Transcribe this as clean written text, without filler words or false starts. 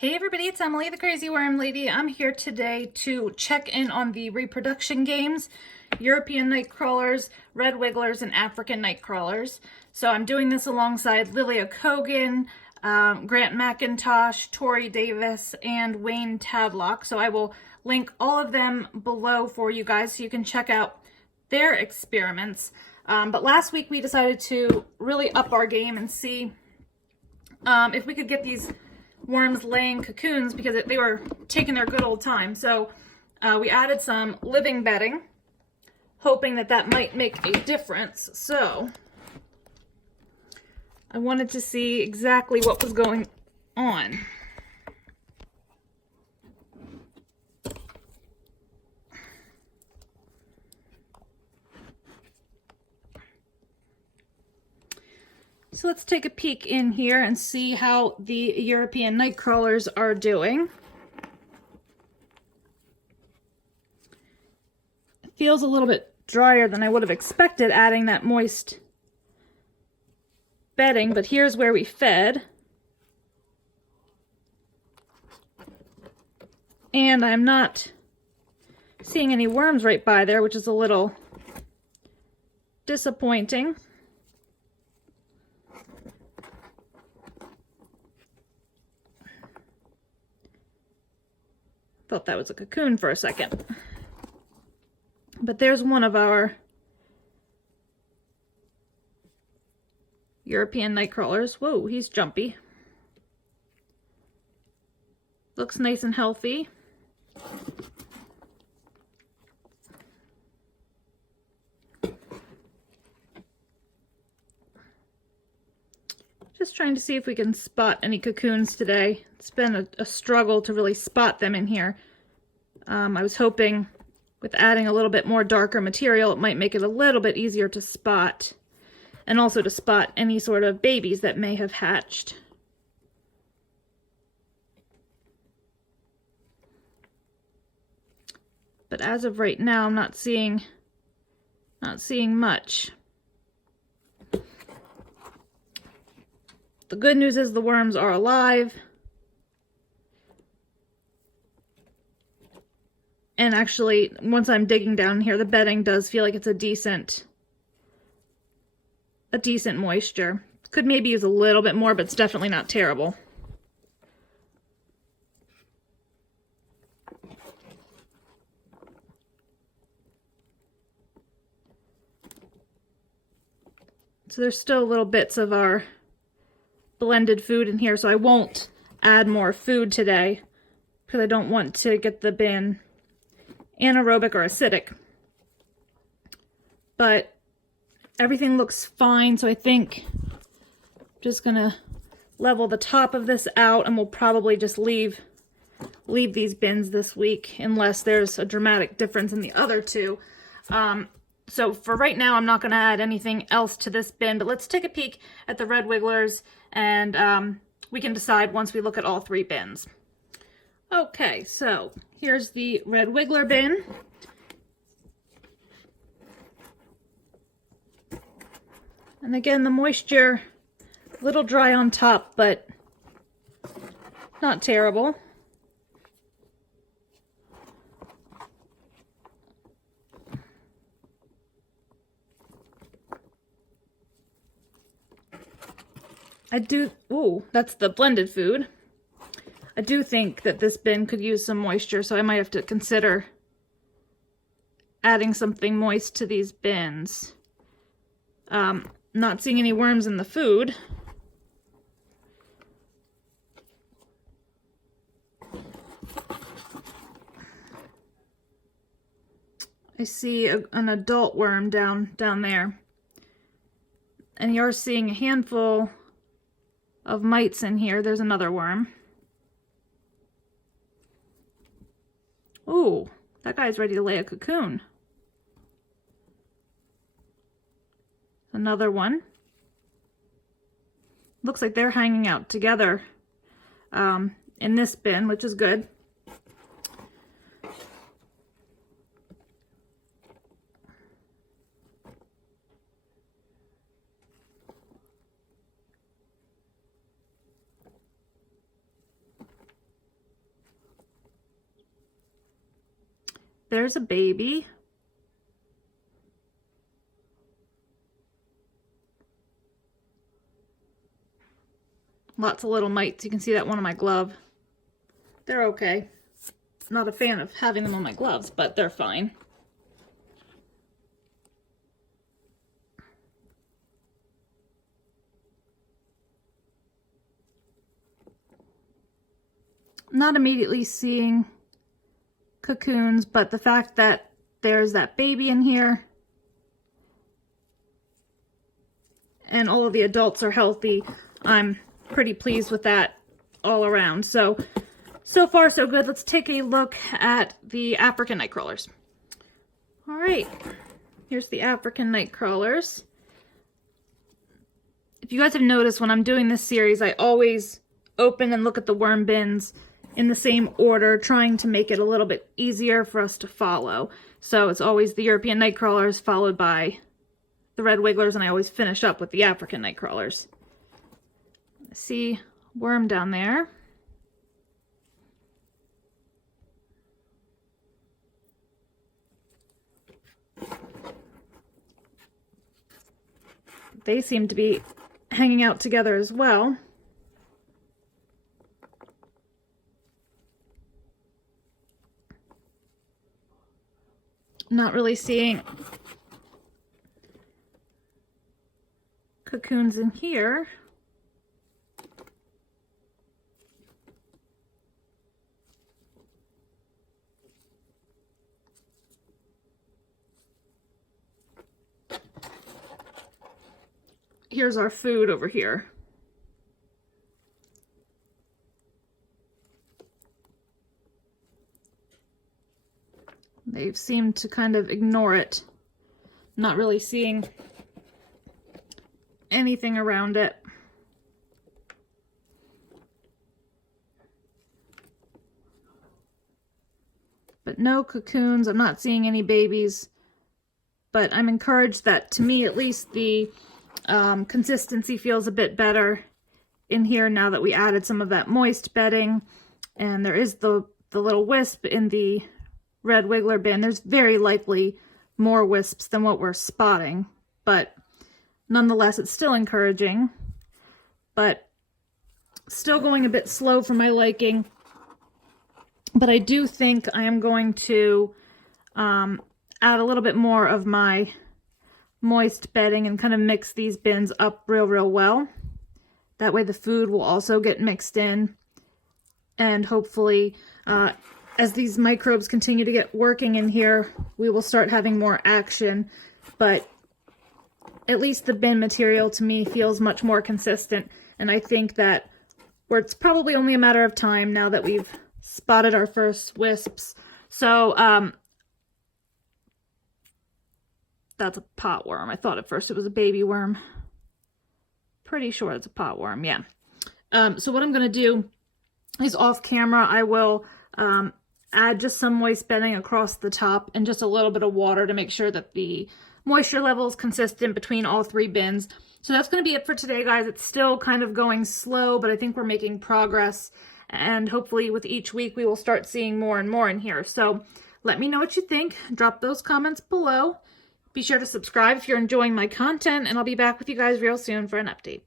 Hey everybody, it's Emily, the Crazy Worm Lady. I'm here today to check in on the reproduction games, European Nightcrawlers, Red Wigglers, and African Nightcrawlers. So I'm doing this alongside Lilia Cogan, Grant McIntosh, Tori Davis, and Wayne Tadlock. So I will link all of them below for you guys so you can check out their experiments. But last week we decided to really up our game and see if we could get these worms laying cocoons because they were taking their good old time. So we added some living bedding, hoping that that might make a difference. So I wanted to see exactly what was going on. So let's take a peek in here and see how the European Nightcrawlers are doing. It feels a little bit drier than I would have expected adding that moist bedding, but here's where we fed. And I'm not seeing any worms right by there, which is a little disappointing. Thought that was a cocoon for a second. But there's one of our European Nightcrawlers. Whoa, he's jumpy. Looks nice and healthy. Just trying to see if we can spot any cocoons today. It's been a struggle to really spot them in here. I was hoping with adding a little bit more darker material, it might make it a little bit easier to spot, and also to spot any sort of babies that may have hatched. But as of right now, I'm not seeing much. The good news is the worms are alive. And actually, once I'm digging down here, the bedding does feel like it's a decent moisture. Could maybe use a little bit more, but it's definitely not terrible. So there's still little bits of our blended food in here, so I won't add more food today because I don't want to get the bin anaerobic or acidic. But everything looks fine, so I think I'm just gonna level the top of this out, and we'll probably just leave these bins this week unless there's a dramatic difference in the other two. So for right now, I'm not going to add anything else to this bin, but let's take a peek at the Red Wigglers, and we can decide once we look at all three bins. Okay, so here's the Red Wiggler bin. And again, the moisture, a little dry on top, but not terrible. Ooh, that's the blended food. I do think that this bin could use some moisture, so I might have to consider adding something moist to these bins. Not seeing any worms in the food. I see an adult worm down there. And you're seeing a handful of mites in here. There's another worm. Ooh, that guy's ready to lay a cocoon. Another one. Looks like they're hanging out together in this bin, which is good. There's a baby. Lots of little mites. You can see that one on my glove. They're okay. Not a fan of having them on my gloves, but they're fine. Not immediately seeing cocoons, but the fact that there's that baby in here and all of the adults are healthy, I'm pretty pleased with that all around. So far so good. Let's take a look at the African Nightcrawlers. All right, here's the African Nightcrawlers. If you guys have noticed, when I'm doing this series, I always open and look at the worm bins in the same order, trying to make it a little bit easier for us to follow. So it's always the European Nightcrawlers followed by the red wigglers, and I always finish up with the African Nightcrawlers. See worm down there. They seem to be hanging out together as well. Not really seeing cocoons in here. Here's our food over here. They've seemed to kind of ignore it, not really seeing anything around it. But no cocoons. I'm not seeing any babies, but I'm encouraged that, to me at least, the consistency feels a bit better in here now that we added some of that moist bedding. And there is the little wisp in the red wiggler bin. There's very likely more wisps than what we're spotting, but nonetheless it's still encouraging, but still going a bit slow for my liking. But I do think I am going to add a little bit more of my moist bedding and kind of mix these bins up real well. That way the food will also get mixed in, and hopefully as these microbes continue to get working in here, we will start having more action. But at least the bin material to me feels much more consistent, and I think that it's probably only a matter of time now that we've spotted our first wisps. So that's a pot worm. I thought at first it was a baby worm. Pretty sure it's a pot worm, yeah. So what I'm going to do is, off camera, I will add just some moist bedding across the top and just a little bit of water to make sure that the moisture level is consistent between all three bins. So that's going to be it for today, guys. It's still kind of going slow, but I think we're making progress. And hopefully with each week we will start seeing more and more in here. So let me know what you think. Drop those comments below. Be sure to subscribe if you're enjoying my content, and I'll be back with you guys real soon for an update.